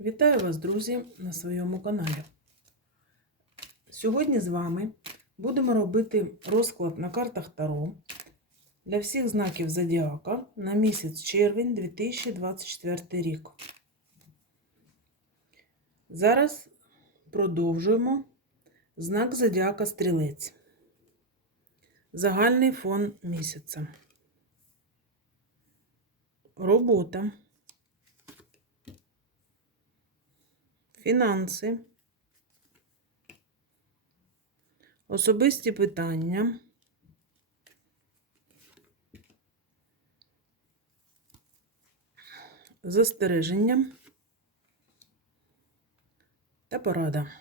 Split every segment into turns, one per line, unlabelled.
Вітаю вас, друзі, на своєму каналі. Сьогодні з вами будемо робити розклад на картах Таро для всіх знаків Зодіака на місяць червень 2024 рік. Зараз продовжуємо знак Зодіака Стрілець. Загальний фон місяця. Робота. Фінанси. Особисті питання. Застереження та порада.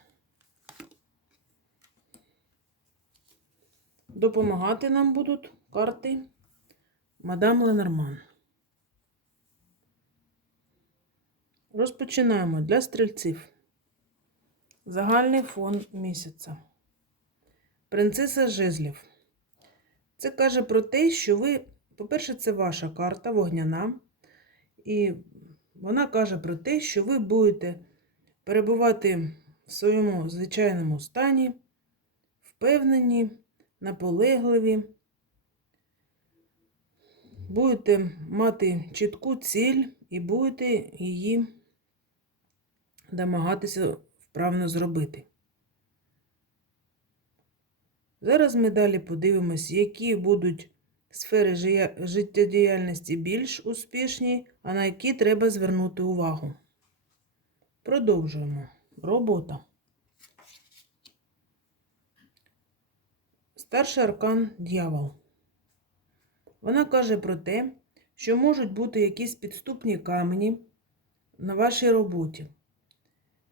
Допомагати нам будуть карти Мадам Ленорман. Розпочинаємо для стрільців. Загальний фон місяця. Принцеса Жезлів. Це каже про те, що ви, по-перше, це ваша карта вогняна. І вона каже про те, що ви будете перебувати в своєму звичайному стані, впевнені, наполегливі. Будете мати чітку ціль і будете її намагатися вправно зробити. Зараз ми далі подивимось, які будуть сфери життєдіяльності більш успішні, а на які треба звернути увагу. Продовжуємо. Робота. Старший аркан дьявол. Вона каже про те, що можуть бути якісь підступні камені на вашій роботі.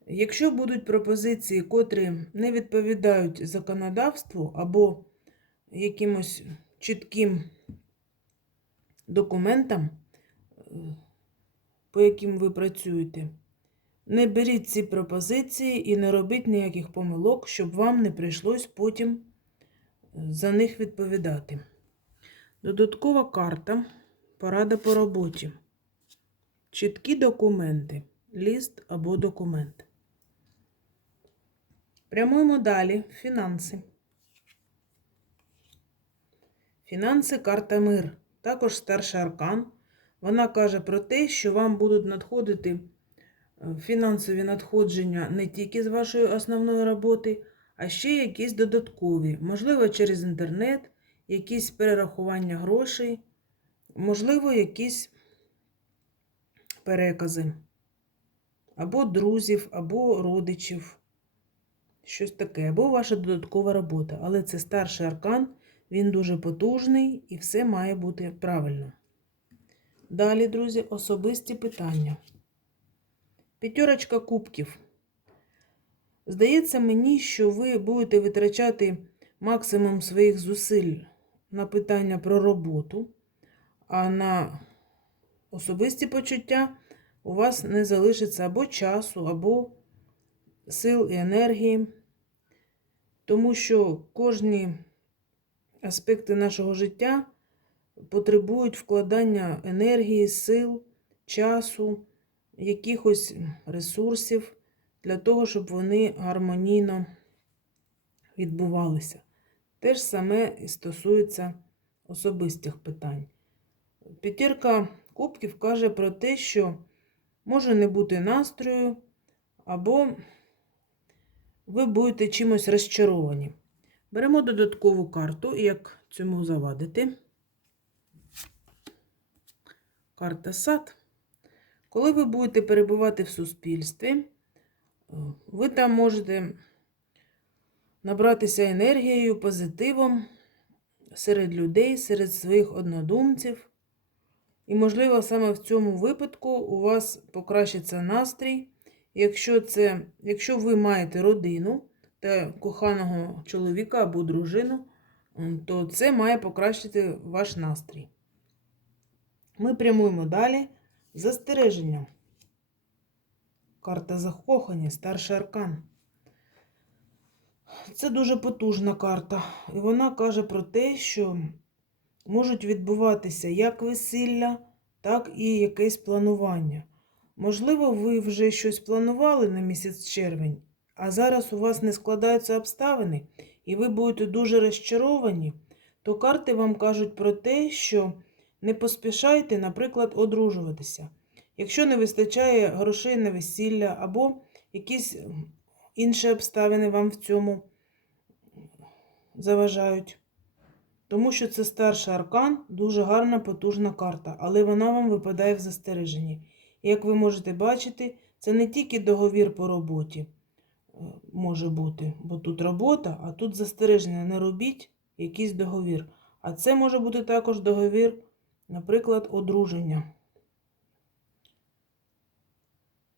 Якщо будуть пропозиції, котрі не відповідають законодавству або якимось чітким документам, е, по яким ви працюєте, не беріть ці пропозиції і не робіть ніяких помилок, щоб вам не прийшлось потім е, за них відповідати. Додаткова карта порада по роботі. Чіткі документи, ліст або документ. Прямуємо далі. Фінанси. Фінанси карта мир. Також старший аркан. Вона каже про те, що вам будуть надходити е, фінансові надходження не тільки з вашої основної роботи, а ще якісь додаткові. Можливо, через інтернет, якісь перерахування грошей, можливо, якісь перекази. Або друзів, або родичів. Щось таке, або ваша додаткова робота. Але це старший аркан, він дуже потужний і все має бути правильно. Далі, друзі, особисті питання. П'ятерочка кубків. Здається мені, що ви будете витрачати максимум своїх зусиль на питання про роботу, а на особисті почуття у вас не залишиться або часу, або сил і енергії, тому що кожні аспекти нашого життя потребують вкладання енергії, сил, часу, якихось ресурсів для того, щоб вони гармонійно відбувалися. Те ж саме і стосується особистих питань. П'ятірка кубків каже про те, що може не бути настрою, або ви будете чимось розчаровані. Беремо додаткову карту, як цьому завадити. Карта сад. Коли ви будете перебувати в суспільстві, е, ви там можете набратися енергією, позитивом серед людей, серед своїх однодумців. І, можливо, саме в цьому випадку у вас покращиться настрій. Якщо, це, якщо ви маєте родину та коханого чоловіка або дружину, то це має покращити ваш настрій. Ми прямуємо далі. Застереження. Карта закохання, старший аркан. Це дуже потужна карта. І вона каже про те, що можуть відбуватися як весілля, так і якесь планування. Можливо, ви вже щось планували на місяць червень, а зараз у вас не складаються обставини, і ви будете дуже розчаровані, то карти вам кажуть про те, що не поспішайте, наприклад, одружуватися. Якщо не вистачає грошей на весілля або якісь інші обставини вам в цьому заважають. Тому що це старший аркан, дуже гарна, потужна карта, але вона вам випадає в застереженні. Як ви можете бачити, це не тільки договір по роботі е, може бути, бо тут робота, а тут застереження. Не робіть якийсь договір. А це може бути також договір, наприклад, одруження.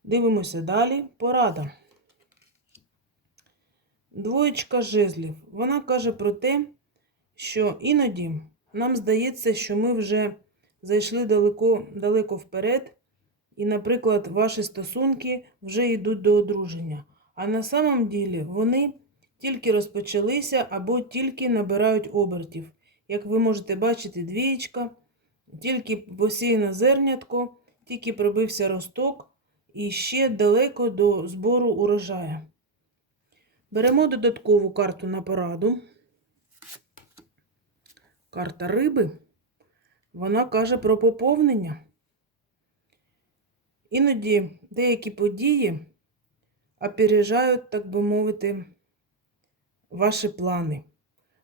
Дивимося далі. Порада. Двоєчка жезлів. Вона каже про те, що іноді нам здається, що ми вже зайшли далеко, далеко вперед, і, наприклад, ваші стосунки вже йдуть до одруження. А на самом ділі вони тільки розпочалися або тільки набирають обертів. Як ви можете бачити, двієчка, тільки посіяно зернятко, тільки пробився росток і ще далеко до збору урожаю. Беремо додаткову карту на пораду. Карта риби. Вона каже про поповнення. Іноді деякі події опережають, так би мовити, ваші плани.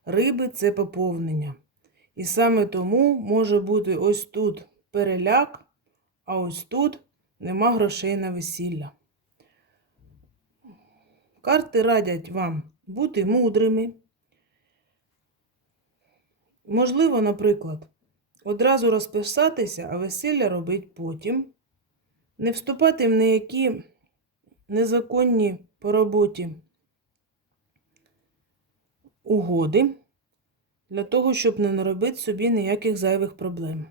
Риби це поповнення. І саме тому може бути ось тут переляк, а ось тут нема грошей на весілля. Карти радять вам бути мудрими. Можливо, наприклад, одразу розписатися, а весілля робить потім. Не вступати в ніякі незаконні по роботі угоди для того, щоб не наробити собі ніяких зайвих проблем.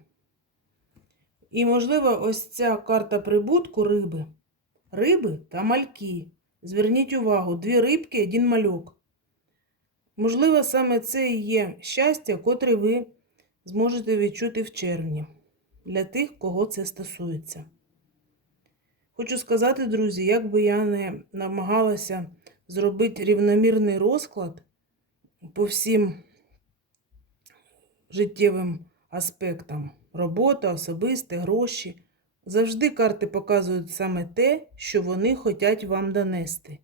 І, можливо, ось ця карта прибутку риби, риби та мальки. Зверніть увагу, дві рибки, один мальок. Можливо, саме це і є щастя, котре ви зможете відчути в червні для тих, кого це стосується. Хочу сказати, друзі, як би я не намагалася зробити рівномірний розклад по всім життєвим аспектам робота, особисте, гроші. Завжди карти показують саме те, що вони хочуть вам донести,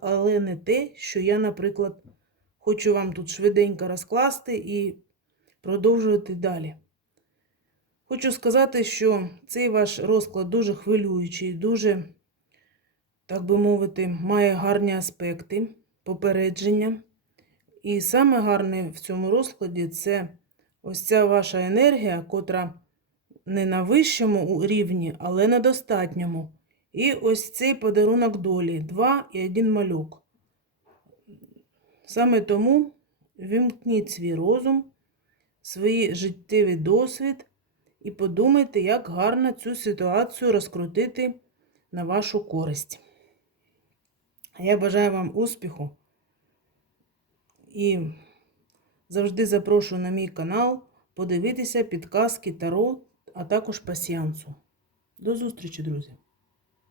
але не те, що я, наприклад, хочу вам тут швиденько розкласти і продовжувати далі. Хочу сказати, що цей ваш розклад дуже хвилюючий, дуже, так би мовити, має гарні аспекти, попередження. І саме гарне в цьому розкладі це ось ця ваша енергія, котра не на вищому рівні, але на достатньому. І ось цей подарунок долі два і один малюк. Саме тому вимкніть свій розум, свій життєвий досвід і подумайте, як гарно цю ситуацію розкрутити на вашу користь. Я бажаю вам успіху і завжди запрошую на мій канал подивитися підказки Таро, а також пасіянсу. До зустрічі, друзі!